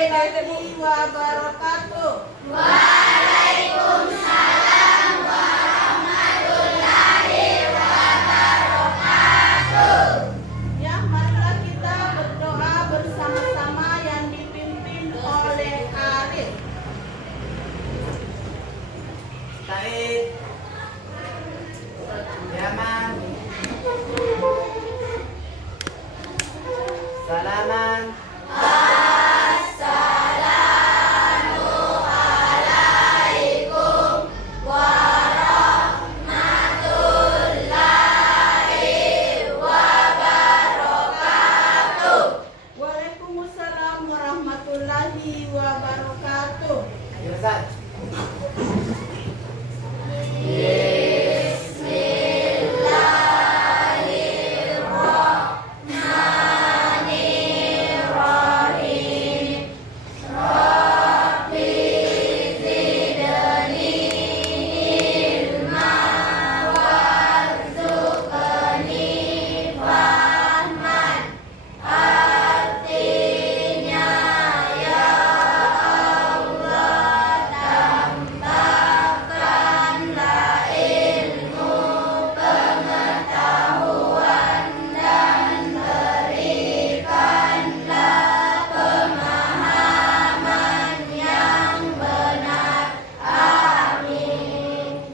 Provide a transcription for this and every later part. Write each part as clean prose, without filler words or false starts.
warahmatullahi wabarakatuh. Waalaikumsalam warahmatullahi wabarakatuh. Ya, marilah kita berdoa bersama-sama yang dipimpin oleh Arif. Taib, Yaman, Salaman, Assalamualaikum warahmatullahi wabarakatuh. Waalaikumsalam warahmatullahi wabarakatuh. Ayo Ustaz. Bismillahirrahmanirrahim. Rabbi zidni ilma warzuqni fahman. Artinya, ya Allah, tambahkanlah ilmu pengetahuan dan berikanlah pemahaman yang benar. Amin.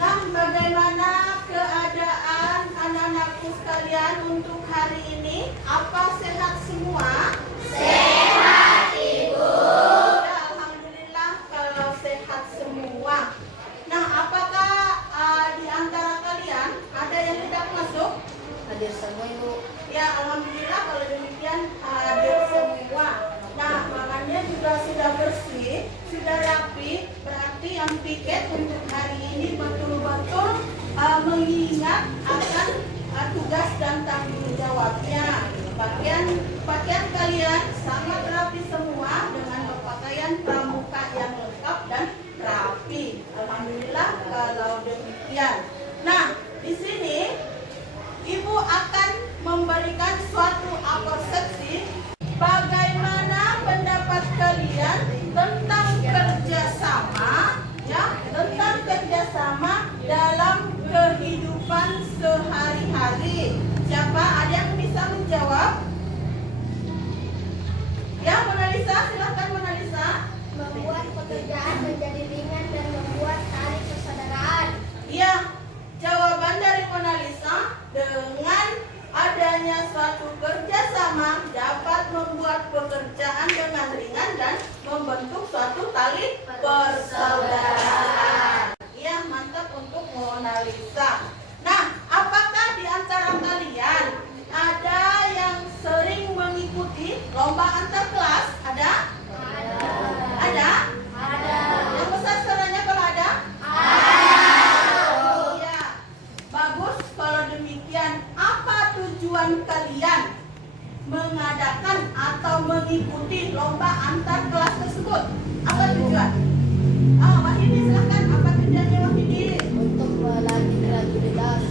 Nah, bagaimana keadaan anak-anakku sekalian untuk hari ini? Apa sehat semua? Sehat, Ibu. Ya, alhamdulillah kalau sehat semua. Nah, apakah di antara kalian ada yang tidak masuk? Hadir semua, Ibu. Ya, alhamdulillah kalau demikian hadir semua. Nah, makannya juga sudah bersih, sudah rapi. Berarti yang piket untuk hari ini betul-betul mengingat akan tugas dan tanggung jawabnya. Pakaian kalian sangat rapi semua dengan berpakaian pramuka yang lengkap dan rapi. Alhamdulillah kalau demikian. Nah, di sini Ibu akan memberikan suatu persepsi bagaimana pendapat kalian tentang kerjasama, ya, tentang kerjasama dalam kehidupan sehari-hari. Siapa? Ada yang bisa menjawab? Ya, Mona Lisa, silakan Mona Lisa. Membuat pekerjaan menjadi ringan dan membuat tali persaudaraan. Iya, jawaban dari Mona Lisa, dengan adanya suatu kerjasama dapat membuat pekerjaan dengan ringan dan membentuk suatu tali persaudaraan. Iya, mantap untuk Mona Lisa. Nah, apakah di antara kalian ada yang sering mengikuti lomba antar kelas? Ada? Ada? Yang besar suaranya kalau ada? Iya. Bagus kalau demikian. Apa tujuan kalian mengadakan atau mengikuti lomba antar kelas tersebut? Apa tujuan? Wahidi silahkan. Apa tujuannya Wahidi? Untuk melatih kreativitas.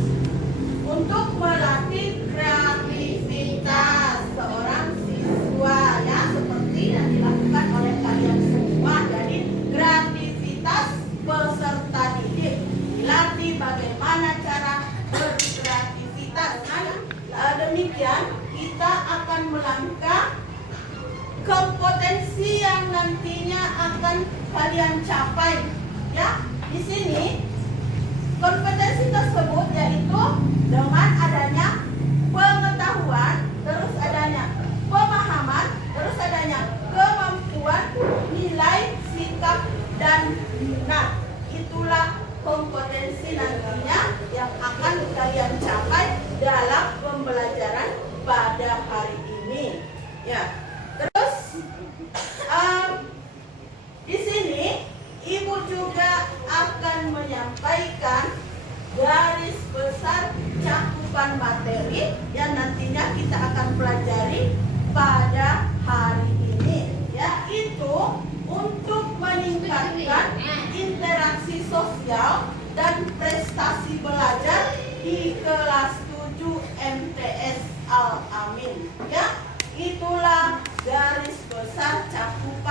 Untuk melatih kreativitas seorang siswa, ya, seperti yang dilakukan oleh kalian semua. Jadi kreativitas peserta didik dilatih bagaimana cara berkreativitas. Demikian kita akan melangkah kompetensi yang nantinya akan kalian capai. Ya, di sini kompetensi tersebut yaitu dengan adanya pengetahuan, terus adanya pemahaman, terus adanya kemampuan, nilai, sikap, dan minat. Itulah kompetensi nantinya yang akan kalian capai dalam pembelajaran pada hari ini. Ya, terus di sini Ibu juga akan menyampaikan garis besar cakupan materi yang nantinya kita akan pelajari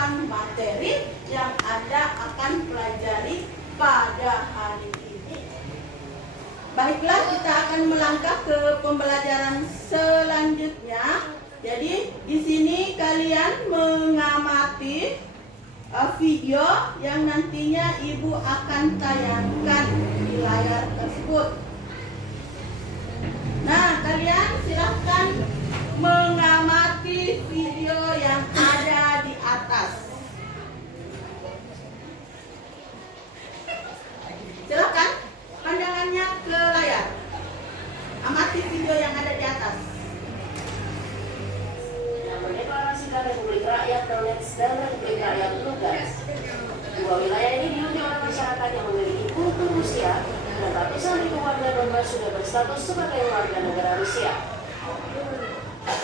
tentang materi yang Anda akan pelajari pada hari ini. Baiklah, kita akan melangkah ke pembelajaran selanjutnya. Jadi di sini kalian mengamati video yang nantinya Ibu akan tayangkan di layar tersebut. Nah, kalian silahkan mengamati video yang ada di atas. Silahkan pandangannya ke layar. Amati video yang ada di atas. Mendeklarasikan Republik Rakyat Donetsk dan Republik Rakyat Lugansk. Dua wilayah ini dihuni oleh masyarakat yang memiliki kultur Rusia, dan ratusan ribu warga Donbas sudah berstatus sebagai warga negara Rusia.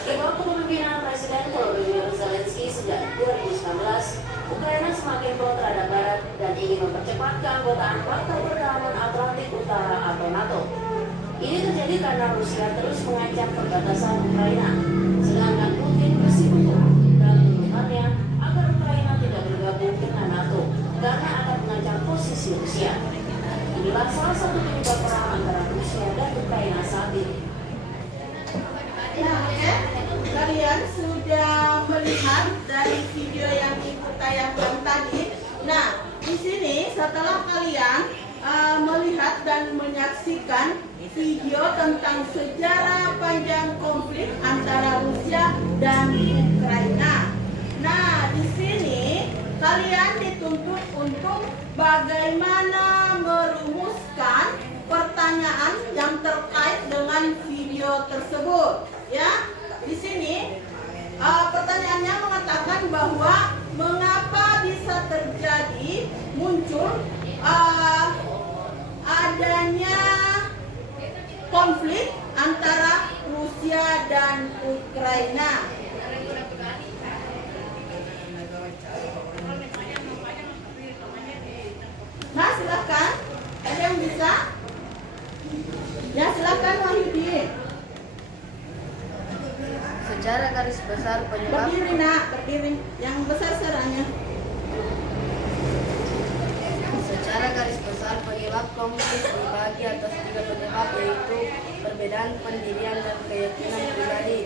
Di bawah kepemimpinan Presiden Volodymyr Zelensky sejak 2019, Ukraina semakin pro terhadap Barat dan ingin mempercepat keanggotaan Pakta Pertahanan Atlantik Utara atau NATO. Ini terjadi karena Rusia terus mengancam perbatasan Ukraina, sedangkan Putin bersikukuh dan menuntutnya agar Ukraina tidak bergabung dengan NATO karena akan mengancam posisi Rusia. Inilah salah satu penyebab perang antara Rusia dan Ukraina saat ini. Nah, kalian sudah melihat dari video yang Ibu tayangkan tadi. Nah, di sini setelah kalian melihat dan menyaksikan video tentang sejarah panjang konflik antara Rusia dan Ukraina. Nah, di sini kalian dituntut untuk bagaimana merumuskan pertanyaan yang terkait dengan video tersebut. Ya, di sini pertanyaannya mengatakan bahwa mengapa bisa terjadi muncul adanya konflik antara Rusia dan Ukraina. Nah, silakan. Ada yang bisa? Ya, silakan Wahyudi. Secara garis besar penyebab Berdiri nak, berdiri. Yang besar seranya. Secara garis besar penyebab konflik dibagi atas 3 penyebab, yaitu perbedaan pendirian dan keyakinan pribadi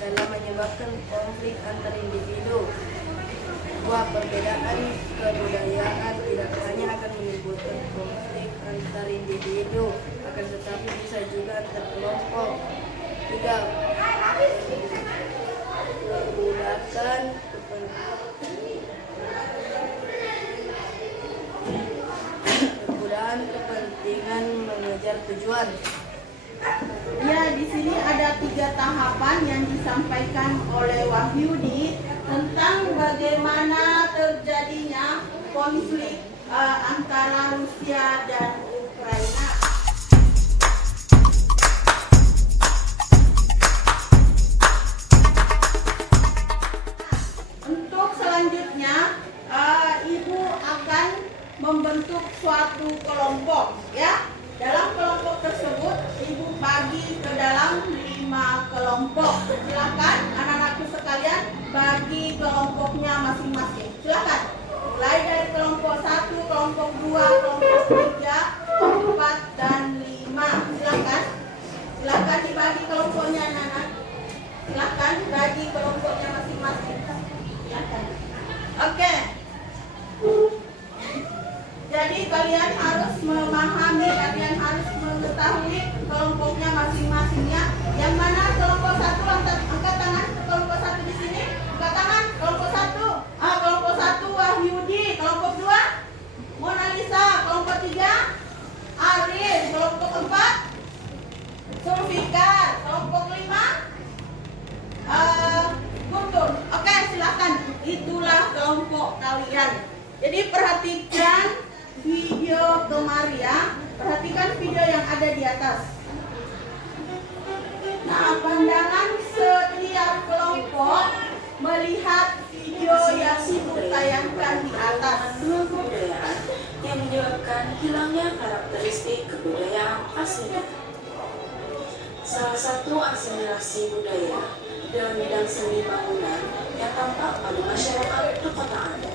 dalam menyebabkan konflik antar individu. 2. Perbedaan kebudayaan tidak hanya akan menimbulkan konflik antar individu, akan tetapi bisa juga antar kelompok. 3. Perbedaan kepentingan mengejar tujuan. Ya, di sini ada 3 tahapan yang disampaikan oleh Wahyudi tentang bagaimana terjadinya konflik antara Rusia dan Ukraina. Untuk selanjutnya, Ibu akan membentuk suatu kelompok, ya. Dalam kelompok tersebut, Ibu bagi ke dalam 5 kelompok. Silakan anak-anakku sekalian bagi kelompoknya masing-masing. Silakan. Mulai dari kelompok 1, kelompok 2, kelompok 3, 4, dan 5. Silakan. Silakan dibagi kelompoknya, anak-anak. Silakan bagi kelompoknya masing-masing. Silakan. Oke. Jadi kalian harus memahami, kalian harus mengetahui kelompoknya masing-masingnya. Yang mana kelompok 1, angkat tangan. Kelompok 1 di sini, angkat tangan. Kelompok 1, kelompok 1 Wahyudi. Kelompok 2 Mona Lisa. Kelompok 3 Arin. Kelompok 4 Sulfikar. Kelompok 5 Guntur. Oke, silakan. Itulah kelompok kalian. Jadi perhatikan video kemarin ya. Perhatikan video yang ada di atas. Nah, pandangan setiap kelompok melihat video yang ditayangkan di atas. Kebudayaan yang menyebabkan hilangnya karakteristik kebudayaan asli. Salah satu asimilasi budaya dalam bidang seni bangunan yang tampak pada masyarakat perkotaan.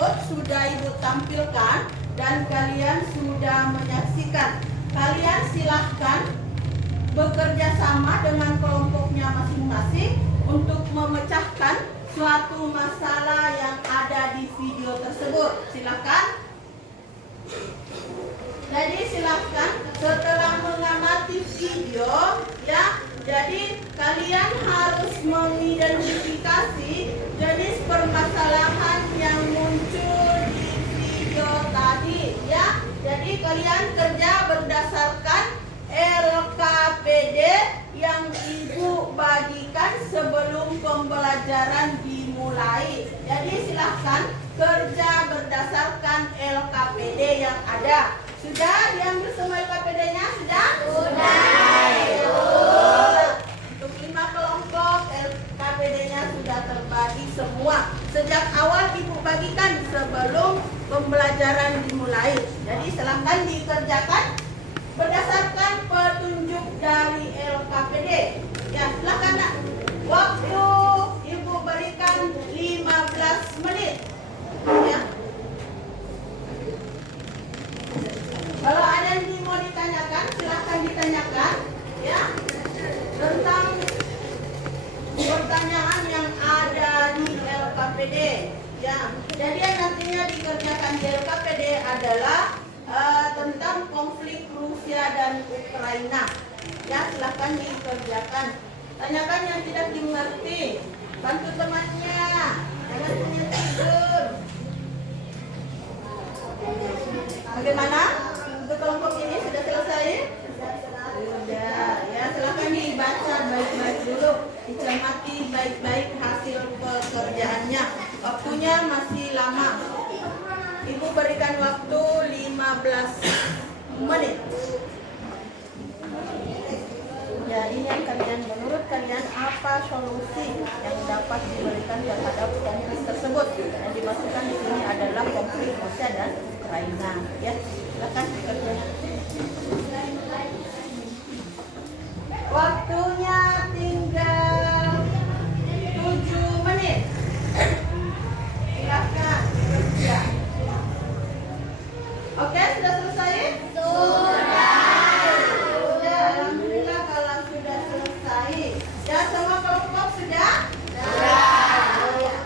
tersebut sudah Ibu tampilkan dan kalian sudah menyaksikan. Kalian silahkan bekerja sama dengan kelompoknya masing-masing untuk memecahkan suatu masalah yang ada di video tersebut. Silakan. Jadi silahkan setelah mengamati video ya, jadi kalian harus mengidentifikasi jenis permasalahan yang muncul di video tadi ya. Jadi kalian kerja berdasarkan LKPD yang Ibu bagikan sebelum pembelajaran dimulai. Jadi silahkan kerja berdasarkan LKPD yang ada. Sudah diambil semua LKPD-nya? Sudah? Sudah. Untuk 5 kelompok LKPD-nya sudah terbagi semua. Sejak awal Ibu bagikan sebelum pembelajaran dimulai. Jadi silahkan dikerjakan berdasarkan petunjuk dari LKPD. Ya, silakan Nak. Waktu Ibu berikan 15 menit. Ya. Kalau ada yang mau ditanyakan, silahkan ditanyakan ya tentang pertanyaan yang ada di LKPD. Ya, jadi yang nantinya dikerjakan di LKPD adalah tentang konflik Rusia dan Ukraina. Ya, silahkan dikerjakan. Tanyakan yang tidak dimengerti. Bantu temannya. Jangan punya tidur. Bagaimana? Untuk kelompok ini sudah selesai? Sudah. Ya, silahkan dibaca baik-baik dulu. Dicermati baik-baik hasil pekerjaannya. Waktunya masih lama. Ibu berikan waktu 15 menit. Ya, ini yang kalian, menurut kalian apa solusi yang dapat diberikan terhadap konflik tersebut? Yang dimaksudkan di sini adalah konflik Rusia dan Ukraina. Ya, silakan dikerjakan. Waktunya tinggal 7 menit. Silakan kerja. Oke, sudah selesai? Sudah, alhamdulillah kalau sudah selesai. Ya, semua kelompok sudah? Sudah.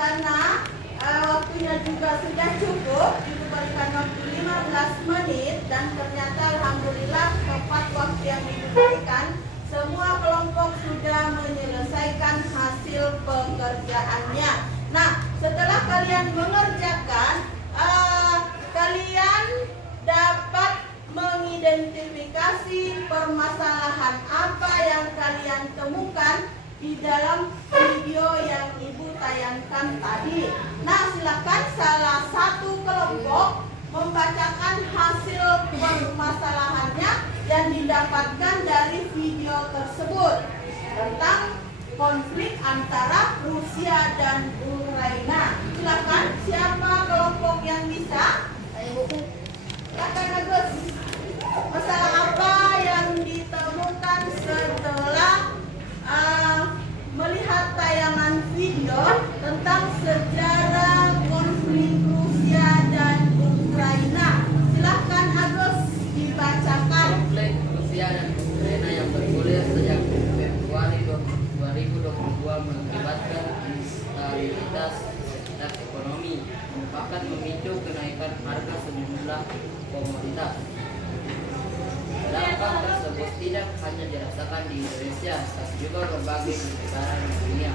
Karena waktunya juga sudah cukup, Ibu berikan waktu 15 menit dan ternyata alhamdulillah tepat waktu yang diberikan. Semua kelompok sudah menyelesaikan hasil pekerjaannya. Nah, setelah kalian mengerjakan, kalian dapat mengidentifikasi permasalahan apa yang kalian temukan di dalam video yang Ibu tayangkan tadi. Nah, silakan salah satu kelompok membacakan hasil permasalahannya yang didapatkan dari video tersebut tentang konflik antara Rusia dan Ukraina. Silakan, siapa kelompok yang bisa? Silakan Agus. Masalah apa yang ditemukan setelah melihat tayangan video tentang sejarah konflik Rusia dan Ukraina? Silakan Agus dibacakan. Konflik Rusia dan Ukraina yang bergulir sejak Februari 2022 mengakibatkan instabilitas ekonomi, bahkan memicu kenaikan harga sejumlah komoditas. Dampak tersebut tidak hanya dirasakan di Indonesia, tapi juga berbagai negara di dunia.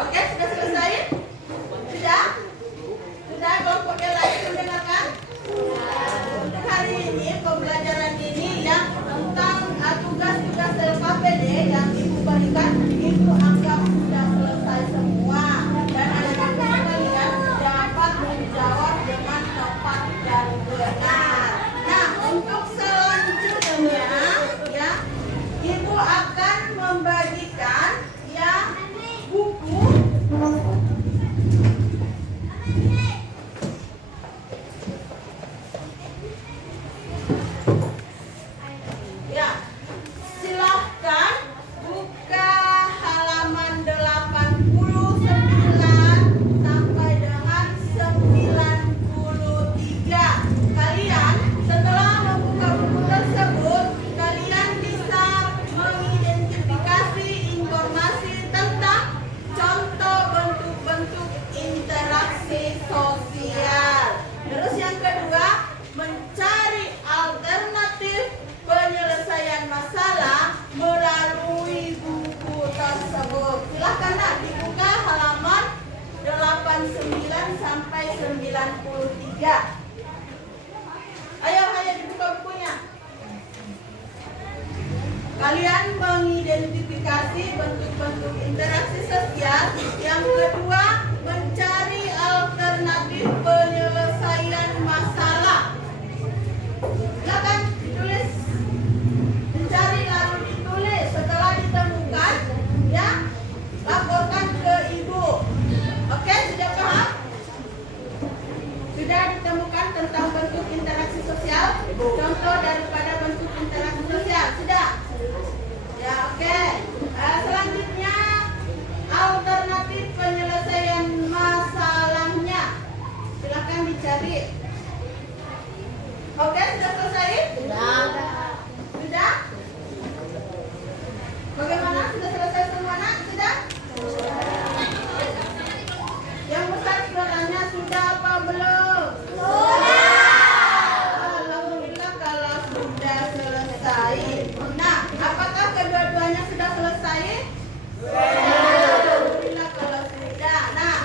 Oke, sudah selesai? Sudah? Sudah kelompok yang lain mendengarkan? Untuk hari ini, pembelajaran ini yang tentang tugas-tugas LKPD yang Ibu berikan, itu anggap sudah selesai semua. Dan anak-anak kalian dapat menjawab dengan tepat dan benar. Nah, untuk selanjutnya, ya, Ibu akan membagikan ya buku bentuk-bentuk interaksi sosial. Yang kedua, mencari alternatif penyelesaian masalah. Silakan ditulis. Mencari lalu ditulis. Setelah ditemukan, ya, laporkan ke ibu. Oke, sudah paham? Sudah ditemukan tentang bentuk interaksi sosial? Contoh daripada bentuk interaksi sosial. Sudah? Ya, oke. Selanjutnya, alternatif penyelesaian masalahnya. Silakan dicari. Oke, sudah selesai? Sudah? Bagaimana? Sudah selesai semuanya? Sudah? Yang besar suaranya sudah apa belum? Alhamdulillah kalau sudah selesai. Nah, apakah kedua-duanya sudah selesai? Alhamdulillah kalau sudah. Nah,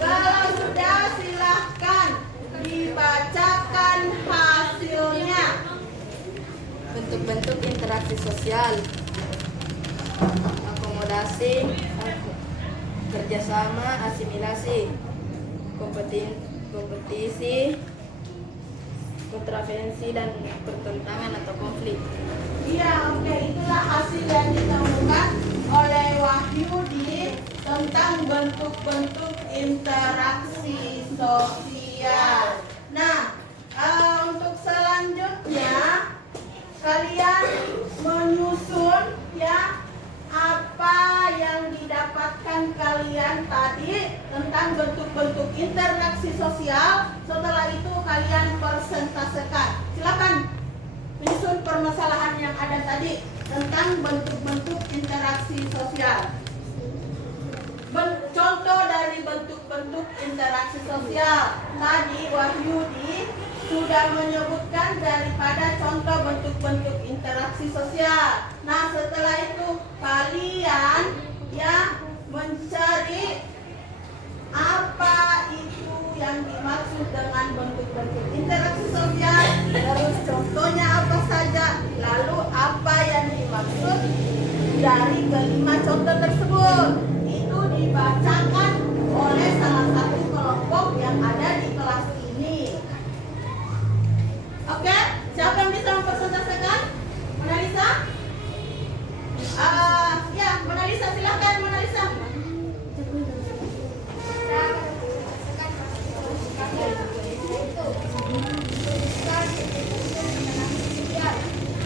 kalau sudah silahkan dibacakan hasilnya. Bentuk-bentuk interaksi sosial, akomodasi, kerjasama, asimilasi, kompetisi, kontravensi, dan pertentangan atau konflik. Iya, oke. Itulah hasil yang ditemukan oleh Wahyudi tentang bentuk-bentuk interaksi sosial. Nah, untuk selanjutnya kalian menyusun, ya, apa yang didapatkan kalian tadi tentang bentuk-bentuk interaksi sosial. Setelah itu kalian persentasekan. Silakan menyusun permasalahan yang ada tadi tentang bentuk-bentuk interaksi sosial. Contoh dari bentuk-bentuk interaksi sosial. Tadi Wahyudi sudah menyebutkan daripada contoh bentuk-bentuk interaksi sosial. Nah, setelah itu kalian, ya, mencari apa itu yang dimaksud dengan bentuk-bentuk interaksi sosial, terus contohnya apa saja, lalu apa yang dimaksud dari kelima contoh tersebut. Itu dibacakan oleh salah satu kelompok yang ada di kelas ini. Oke, siapa yang bisa mempresentasikan? Monalisa? Ya, Monalisa, silakan Monalisa.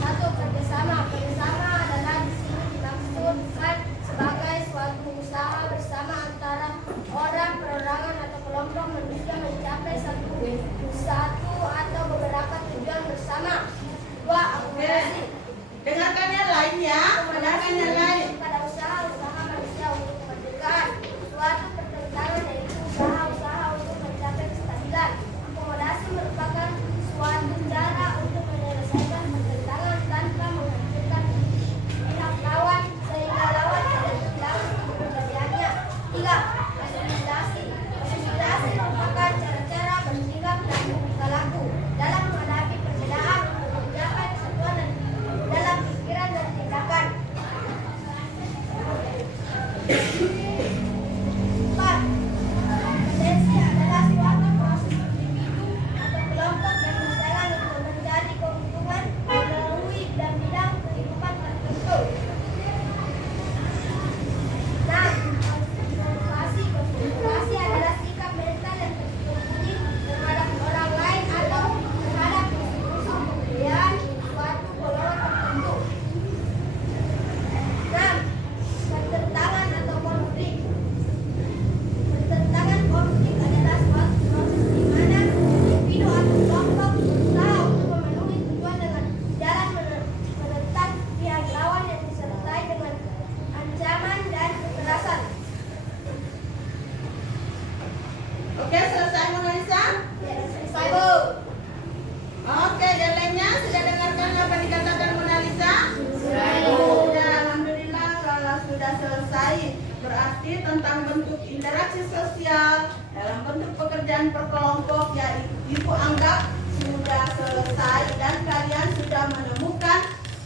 Satu, kerjasama. Kerjasama adalah di sini dimaksudkan sebagai suatu usaha bersama antara orang, perorangan, atau kelompok manusia mencapai satu atau beberapa tujuan bersama. Dua, akomodasi. Dengarkan yang lain ya, dengarkan yang lain. Pada usaha-usaha manusia untuk kemerdekaan. Suatu pertentangan yaitu usaha-usaha untuk mencapai kestabilan. Akomodasi merupakan suatu cara untuk menyelesaikan pertentangan tanpa menghancurkan pihak lawan sehingga lawan tidak kehilangan kepribadiannya. Tiga, asimilasi. Asimilasi merupakan cara-cara bersikap dan tingkah laku dalam menghadapi perbedaan untuk mencapai kesatuan dan dalam pikiran dan tindakan. Empat, kompetensi adalah suatu proses individu atau kelompok yang berusaha untuk mencari keuntungan melalui bidang-bidang kehidupan tertentu. Enam, konsentrasi. Konsentrasi adalah sikap mental yang tersembunyi terhadap orang lain atau terhadap musuh kebudayaan suatu golongan tertentu. 6. Pertentangan atau konflik. Pertentangan konflik adalah suatu proses di mana individu atau kelompok berusaha untuk memenuhi tujuan dengan jalan menentang pihak lawan yang disertai dengan ancaman dan kekerasan. Oke, selesai Monalisa? Selesai, Bu. Oke, yang lainnya sudah dengarkan apa dikatakan Monalisa? Sudah. Ya, alhamdulillah kalau sudah selesai. Berarti tentang bentuk interaksi sosial dalam bentuk pekerjaan perkelompok, ya, Ibu anggap sudah selesai dan kalian sudah menemukan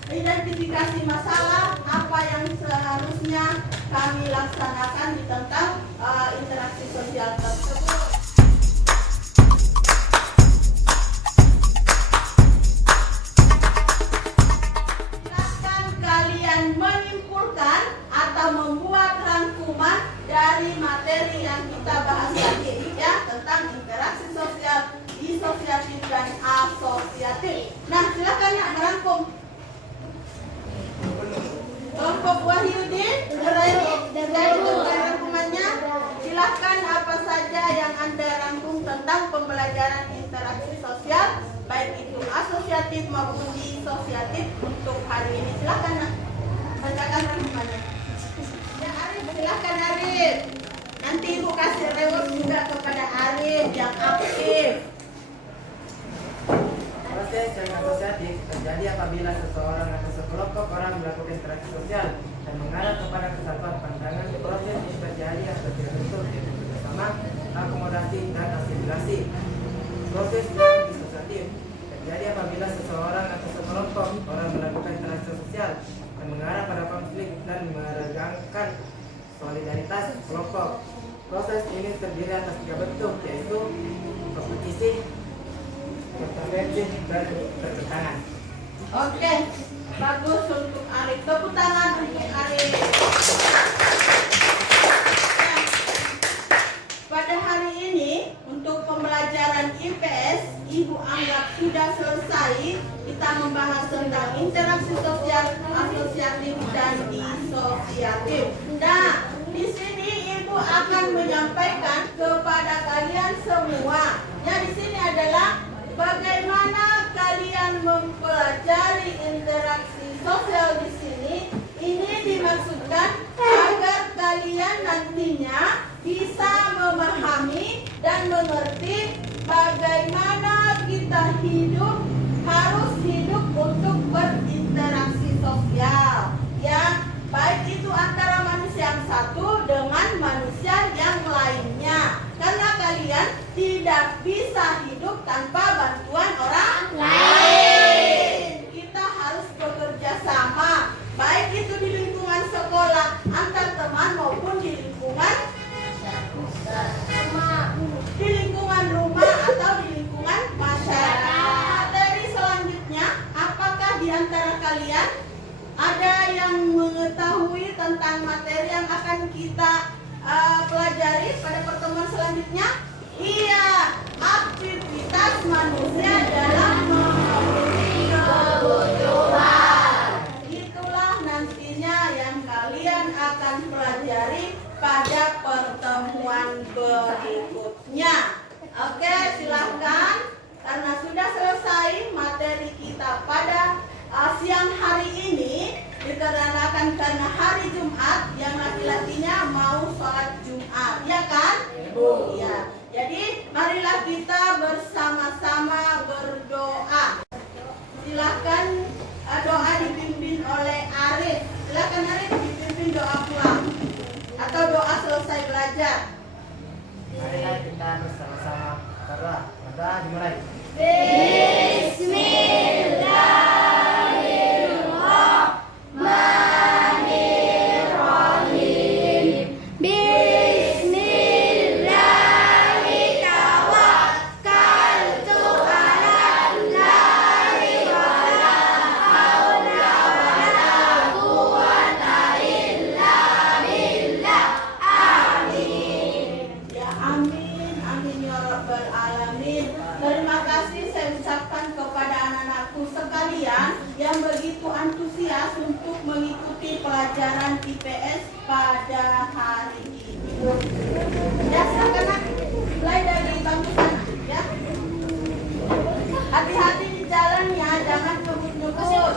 identifikasi masalah apa yang seharusnya kami laksanakan di tentang interaksi sosial tersebut. Silakan kalian menyimpulkan atau membuat rangkuman dari materi yang kita bahas tadi ya, tentang interaksi sosial, disosiatif dan asosiatif. Nah, silakan ya merangkum. Kelompok Wahyudin, rangkumannya. Silakan apa saja yang Anda rangkum tentang pembelajaran interaksi sosial, baik itu asosiatif maupun disosiatif untuk hari ini. Silakan nak bacakan rangkumannya. Ya, Arif, silakan Arif. Nanti Ibu kasih reward juga kepada Arif yang aktif. Proses yang asosiatif terjadi apabila seseorang atau sekelompok orang melakukan interaksi sosial dan mengarah kepada kesatuan pandangan. Proses ini terjadi atas tiga bentuk, yaitu bersama, akomodasi, dan asimilasi. Proses yang disosiatif terjadi apabila seseorang atau sekelompok orang melakukan interaksi sosial dan mengarah pada konflik dan meregangkan solidaritas kelompok. Proses ini terdiri atas tiga bentuk, yaitu kompetisi, intervensi, dan pertentangan. Oke, bagus untuk Arif. Tepuk tangan untuk Arif. Nah, pada hari ini untuk pembelajaran IPS, Ibu anggap sudah selesai. Kita membahas tentang interaksi sosial, asosiatif, dan disosiatif. Nah, di sini Ibu akan menyampaikan kepada kalian semua. Ya, di sini adalah bagaimana kalian mempelajari interaksi sosial di sini. Ini dimaksudkan agar kalian nantinya bisa memahami dan mengerti bagaimana kita harus hidup untuk berinteraksi sosial. Ya, baik itu antara manusia yang satu dengan manusia yang lainnya. Karena kalian tidak bisa hidup tanpa bantuan orang lain. Kita harus bekerja sama, baik itu di lingkungan sekolah, antar teman maupun di lingkungan rumah atau di lingkungan masyarakat. Materi selanjutnya, apakah di antara kalian ada yang mengetahui tentang materi yang akan kita pelajari pada pertemuan selanjutnya? Iya, aktivitas manusia dalam memenuhi kebutuhan. Itulah nantinya yang kalian akan pelajari pada pertemuan berikutnya. Oke, silahkan. Karena sudah selesai materi kita pada siang hari ini, dikarenakan karena hari Jumat yang laki-lakinya mau sholat Jumat, ya kan? Iya. Jadi marilah kita bersama-sama berdoa. Silakan doa dipimpin oleh Arif. Silakan Arif dipimpin doa pulang atau doa selesai belajar. Marilah kita bersama-sama berdoa. Berdoa dimulai. Ya, amin, amin ya rabbal alamin. Terima kasih saya ucapkan kepada anak-anakku sekalian yang begitu antusias untuk mengikuti pelajaran IPS pada hari ini. Ya, silakan mulai dari bangku sana, ya. Hati-hati di jalan ya, jangan kebut-kebut.